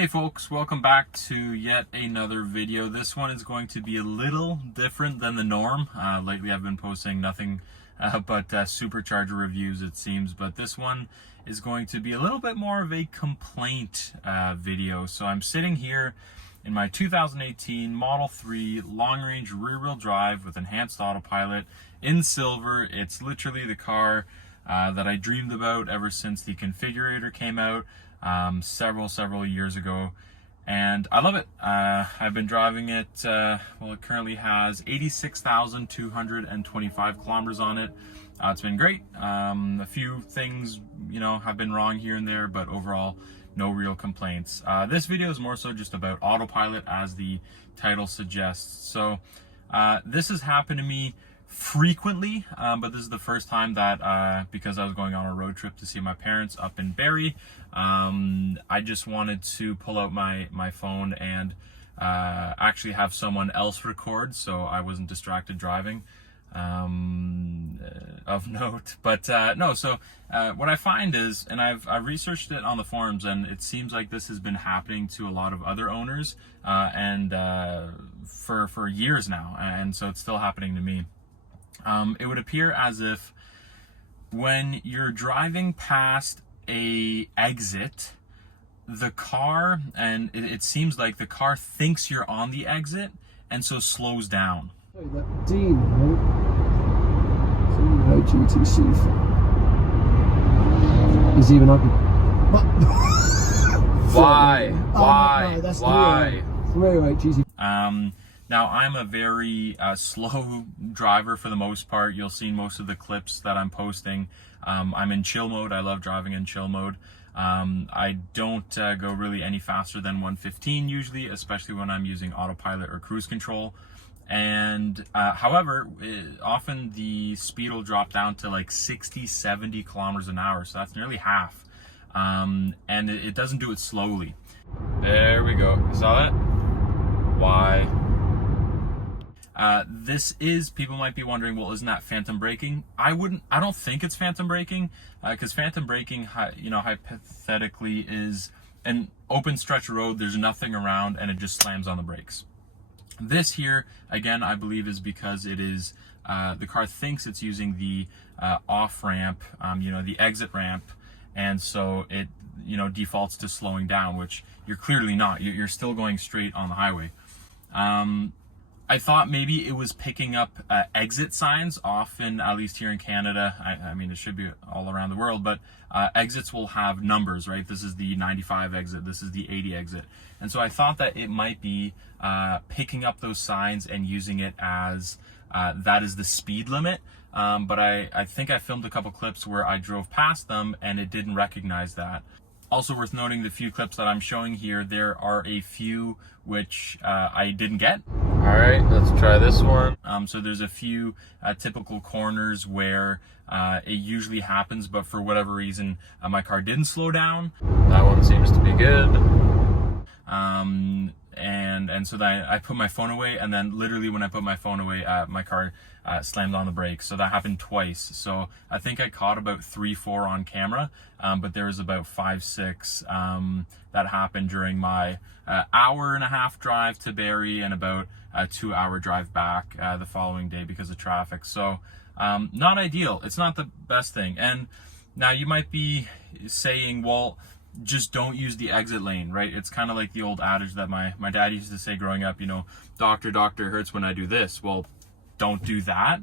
Hey folks, welcome back to yet another video. This one is going to be a little different than the norm. Lately I've been posting nothing but supercharger reviews, it seems, but this one is going to be a little bit more of a complaint video. So I'm sitting here in my 2018 Model 3 long-range rear-wheel drive with enhanced autopilot in silver. It's literally the car that I dreamed about ever since the configurator came out several years ago, and I love it. I've been driving it, well, it currently has 86,225 kilometers on it. It's been great. A few things, have been wrong here and there, but overall, no real complaints. This video is more so just about autopilot, as the title suggests. So this has happened to me frequently, but this is the first time that because I was going on a road trip to see my parents up in Barrie, I just wanted to pull out my phone and actually have someone else record, so I wasn't distracted driving, of note. But no, so what I find is, and I've researched it on the forums, and it seems like this has been happening to a lot of other owners, and for years now, and so it's still happening to me. It would appear as if when you're driving past a exit, the car, and it seems like the car thinks you're on the exit, and so slows down. That Dean, right? GTC. He's even up. Why? Why? Right, GTC. Now, I'm a very slow driver for the most part. You'll see most of the clips that I'm posting. I'm in chill mode. I love driving in chill mode. I don't go really any faster than 115 usually, especially when I'm using autopilot or cruise control. And however, often the speed will drop down to like 60-70 kilometers an hour. So that's nearly half. And it doesn't do it slowly. There we go. You saw that? Why? People might be wondering, well, isn't that phantom braking? I don't think it's phantom braking, because phantom braking, hypothetically is an open stretch road, there's nothing around, and it just slams on the brakes. This here, again, I believe is because it is, the car thinks it's using the off ramp, the exit ramp, and so it, defaults to slowing down, which you're clearly not. You're still going straight on the highway. I thought maybe it was picking up exit signs. Often, at least here in Canada, I mean, it should be all around the world, but exits will have numbers, right? This is the 95 exit, this is the 80 exit. And so I thought that it might be picking up those signs and using it as that is the speed limit. But I think I filmed a couple clips where I drove past them and it didn't recognize that. Also worth noting, the few clips that I'm showing here, there are a few which I didn't get. All right, let's try this one. So there's a few typical corners where it usually happens, but for whatever reason, my car didn't slow down. That one seems to be good. And so then I put my phone away, and then literally when I put my phone away, my car slammed on the brakes. So that happened twice. So I think I caught about 3-4 on camera, but there was about 5-6 that happened during my hour-and-a-half drive to Barrie and about a 2-hour drive back the following day because of traffic. So not ideal. It's not the best thing. And now you might be saying, well, just don't use the exit lane, right? It's kind of like the old adage that my dad used to say growing up, doctor, hurts when I do this. Well, don't do that.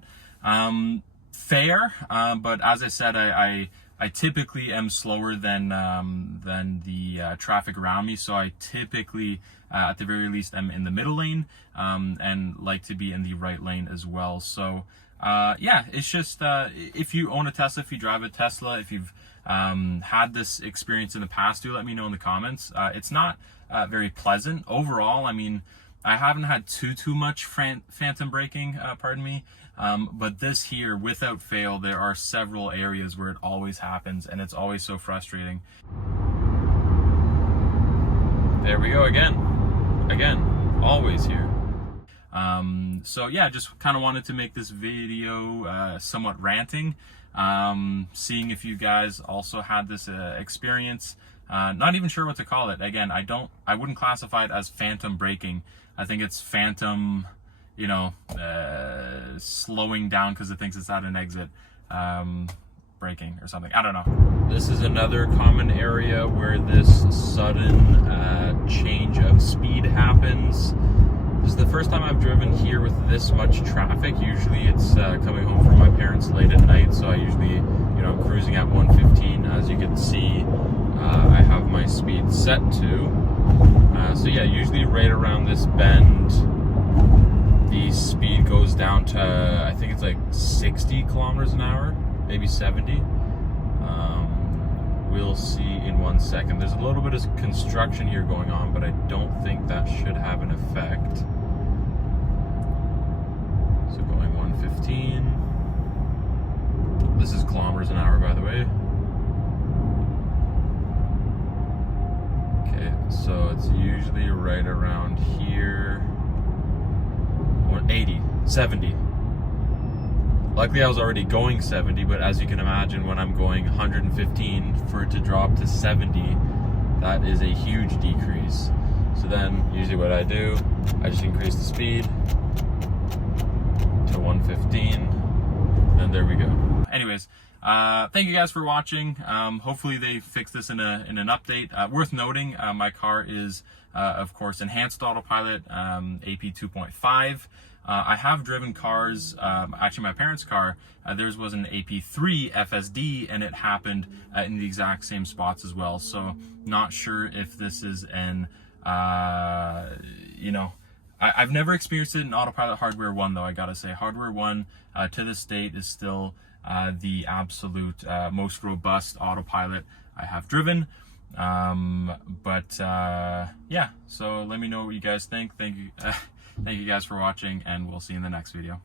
Fair, but as I said, I typically am slower than the traffic around me, so I typically, at the very least, am in the middle lane, and like to be in the right lane as well. So yeah, it's just, if you own a Tesla, if you drive a Tesla, if you've had this experience in the past, do let me know in the comments. It's not very pleasant overall. I mean, I haven't had too much phantom braking, pardon me, but this here, without fail, there are several areas where it always happens, and it's always so frustrating. There we go again, always here. So yeah, just kind of wanted to make this video somewhat ranting, seeing if you guys also had this experience. Not even sure what to call it. Again, I wouldn't classify it as phantom braking. I think it's phantom, you know, slowing down because it thinks it's at an exit, braking or something. I don't know. This is another common area where this sudden change of speed happens. This is the first time I've driven here with this much traffic. Usually it's coming home from my parents late at night, so I usually, you know, I'm cruising at 115. As you can see, I have my speed set to. So yeah, usually right around this bend, the speed goes down to, I think it's like 60 kilometers an hour, maybe 70. We'll see in 1 second. There's a little bit of construction here going on, but I don't think that should have an effect. So going 115. This is kilometers an hour, by the way. Okay, so it's usually right around here. 80, 70. Luckily I was already going 70, but as you can imagine, when I'm going 115, for it to drop to 70, that is a huge decrease. So then usually what I do, I just increase the speed to 115, and there we go. Anyways, thank you guys for watching. Hopefully they fix this in an update. Worth noting, my car is of course enhanced autopilot, AP 2.5. I have driven cars, actually my parents' car, theirs was an AP3 FSD, and it happened in the exact same spots as well. So not sure if this is an, you know, I've never experienced it in Autopilot Hardware 1 though, I gotta say. Hardware 1 to this date is still the absolute most robust autopilot I have driven. Yeah, so let me know what you guys think. Thank you guys for watching, and we'll see you in the next video.